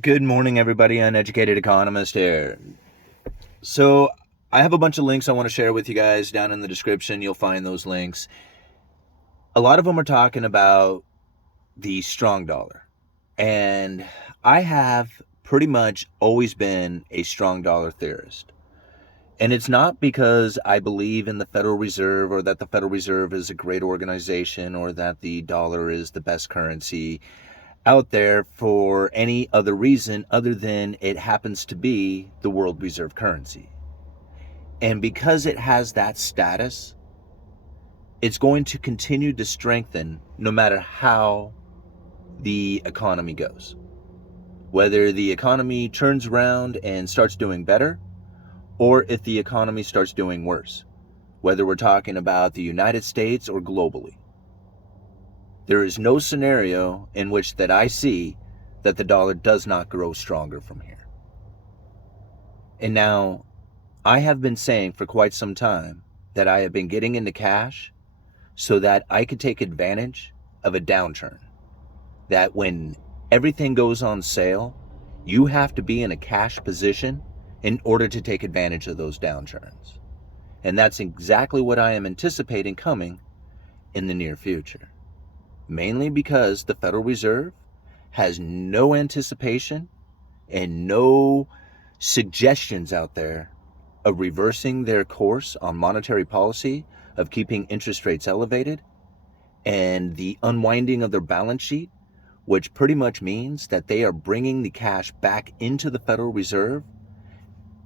Good morning, everybody. Uneducated Economist here. So, I have a bunch of links I want to share with you guys down in the description. You'll find those links. A lot of them are talking about the strong dollar. And I have pretty much always been a strong dollar theorist. And it's not because I believe in the Federal Reserve or that the Federal Reserve is a great organization or that the dollar is the best currency out there for any other reason other than it happens to be the world reserve currency. And because it has that status, it's going to continue to strengthen no matter how the economy goes. Whether the economy turns around and starts doing better, or if the economy starts doing worse, whether we're talking about the United States or globally. There is no scenario in which that I see that the dollar does not grow stronger from here. And now, I have been saying for quite some time that I have been getting into cash so that I could take advantage of a downturn. That when everything goes on sale, you have to be in a cash position in order to take advantage of those downturns. And that's exactly what I am anticipating coming in the near future. Mainly because the Federal Reserve has no anticipation and no suggestions out there of reversing their course on monetary policy, of keeping interest rates elevated, and the unwinding of their balance sheet, which pretty much means that they are bringing the cash back into the Federal Reserve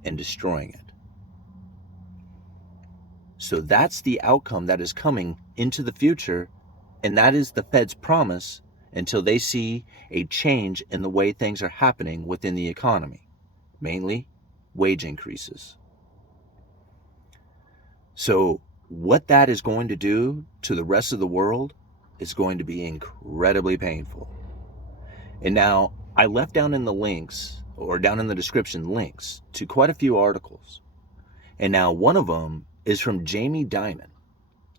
and destroying it. So that's the outcome that is coming into the future, and that is the Fed's promise until they see a change in the way things are happening within the economy, mainly wage increases. So what that is going to do to the rest of the world is going to be incredibly painful. And now I left down in the links, or down in the description, links to quite a few articles. And now one of them is from Jamie Dimon.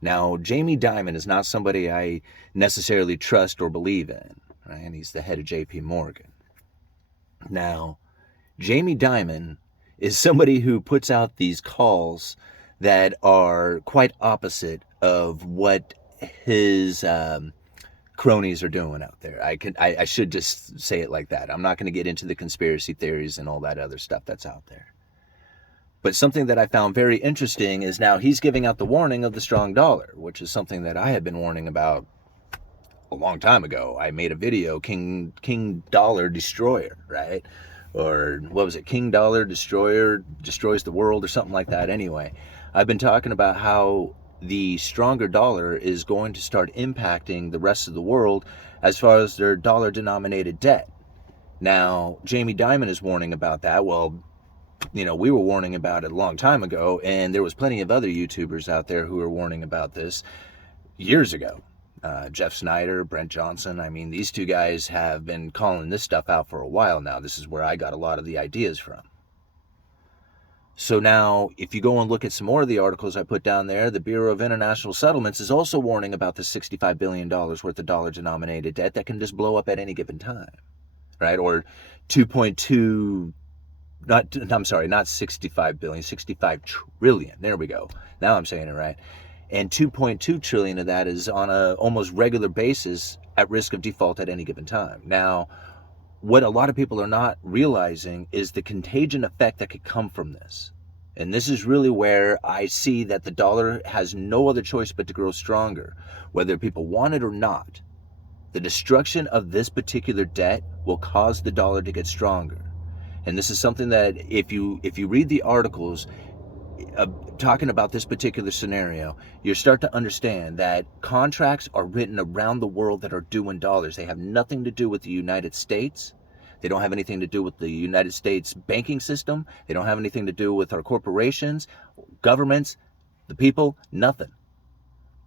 Now, Jamie Dimon is not somebody I necessarily trust or believe in, right? And he's the head of JP Morgan. Now, Jamie Dimon is somebody who puts out these calls that are quite opposite of what his cronies are doing out there. I should just say it like that. I'm not going to get into the conspiracy theories and all that other stuff that's out there. But something that I found very interesting is now he's giving out the warning of the strong dollar, which is something that I had been warning about a long time ago. I made a video, King Dollar Destroyer, right? Or what was it? King Dollar Destroyer destroys the world or something like that. Anyway, I've been talking about how the stronger dollar is going to start impacting the rest of the world as far as their dollar denominated debt. Now, Jamie Dimon is warning about that. Well, we were warning about it a long time ago, and there was plenty of other YouTubers out there who were warning about this years ago. Jeff Snyder, Brent Johnson. I mean, these two guys have been calling this stuff out for a while now. This is where I got a lot of the ideas from. So now, if you go and look at some more of the articles I put down there, the Bureau of International Settlements is also warning about the $65 billion worth of dollar-denominated debt that can just blow up at any given time, right? Or 2.2, not 65 billion, 65 trillion. There we go. Now I'm saying it right. And 2.2 trillion of that is on a almost regular basis at risk of default at any given time. Now, what a lot of people are not realizing is the contagion effect that could come from this. And this is really where I see that the dollar has no other choice but to grow stronger, whether people want it or not. The destruction of this particular debt will cause the dollar to get stronger. And this is something that if you read the articles talking about this particular scenario, you start to understand that contracts are written around the world that are due in dollars. They have nothing to do with the United States. They don't have anything to do with the United States banking system. They don't have anything to do with our corporations, governments, the people, nothing.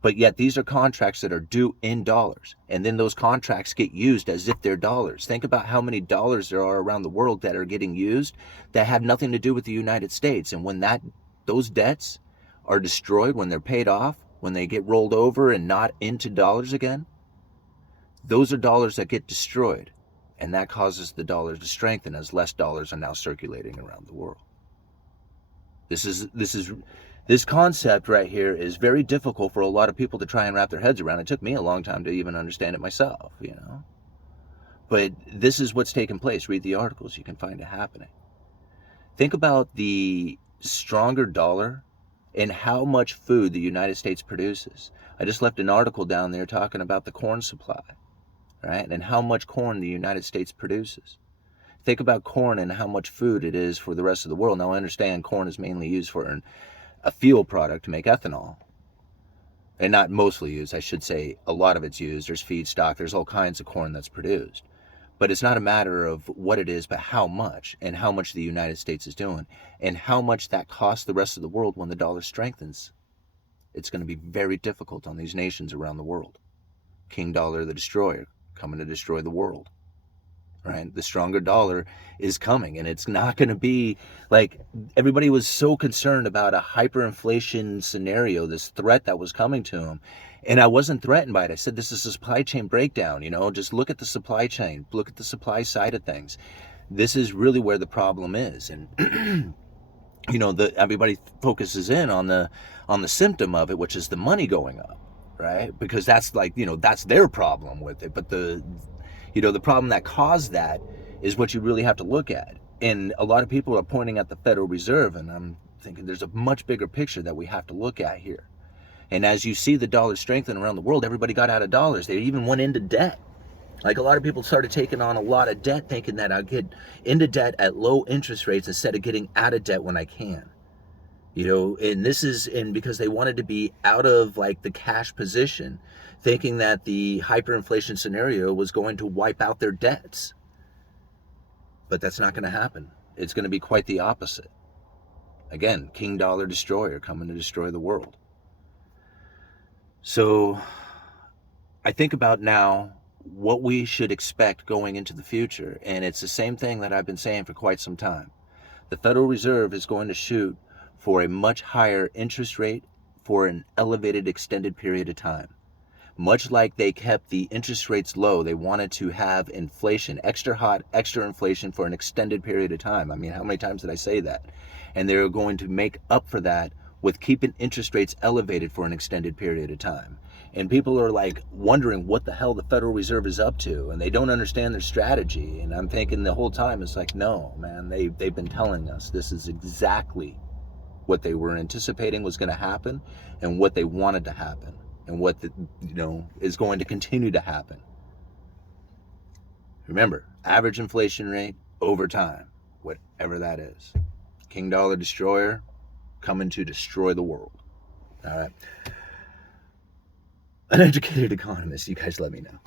But yet these are contracts that are due in dollars. And then those contracts get used as if they're dollars. Think about how many dollars there are around the world that are getting used that have nothing to do with the United States. And when those debts are destroyed, when they're paid off, when they get rolled over and not into dollars again, those are dollars that get destroyed. And that causes the dollar to strengthen as less dollars are now circulating around the world. This concept right here is very difficult for a lot of people to try and wrap their heads around. It took me a long time to even understand it myself, you know. But this is what's taking place. Read the articles, you can find it happening. Think about the stronger dollar and how much food the United States produces. I just left an article down there talking about the corn supply, right? And how much corn the United States produces. Think about corn and how much food it is for the rest of the world. Now, I understand corn is mainly used for a fuel product to make ethanol. And not mostly used, I should say a lot of it's used. There's feedstock, there's all kinds of corn that's produced. But it's not a matter of what it is, but how much, and how much the United States is doing, and how much that costs the rest of the world when the dollar strengthens. It's going to be very difficult on these nations around the world. King Dollar the Destroyer, coming to destroy the world. Right? The stronger dollar is coming, and it's not going to be like everybody was so concerned about a hyperinflation scenario, this threat that was coming to them. And I wasn't threatened by it. I said, this is a supply chain breakdown, you know, just look at the supply chain, look at the supply side of things. This is really where the problem is. And you know, everybody focuses in on the symptom of it, which is the money going up, right? Because that's like, you know, that's their problem with it. But the problem that caused that is what you really have to look at. And a lot of people are pointing at the Federal Reserve, and I'm thinking there's a much bigger picture that we have to look at here. And as you see the dollar strengthen around the world, everybody got out of dollars. They even went into debt. Like a lot of people started taking on a lot of debt, thinking that I'll get into debt at low interest rates instead of getting out of debt when I can. You know, and because they wanted to be out of like the cash position, thinking that the hyperinflation scenario was going to wipe out their debts. But that's not going to happen. It's going to be quite the opposite. Again, King Dollar Destroyer coming to destroy the world. So I think about now what we should expect going into the future. And it's the same thing that I've been saying for quite some time. The Federal Reserve is going to shoot for a much higher interest rate for an elevated extended period of time. Much like they kept the interest rates low, they wanted to have inflation, extra hot, extra inflation for an extended period of time. I mean, how many times did I say that? And they're going to make up for that with keeping interest rates elevated for an extended period of time. And people are like wondering what the hell the Federal Reserve is up to, and they don't understand their strategy. And I'm thinking the whole time, it's like, no, man, they've been telling us this is exactly what they were anticipating was going to happen, and what they wanted to happen, and what is going to continue to happen. Remember, average inflation rate over time, whatever that is. King Dollar Destroyer coming to destroy the world. All right. Uneducated Economist, you guys let me know.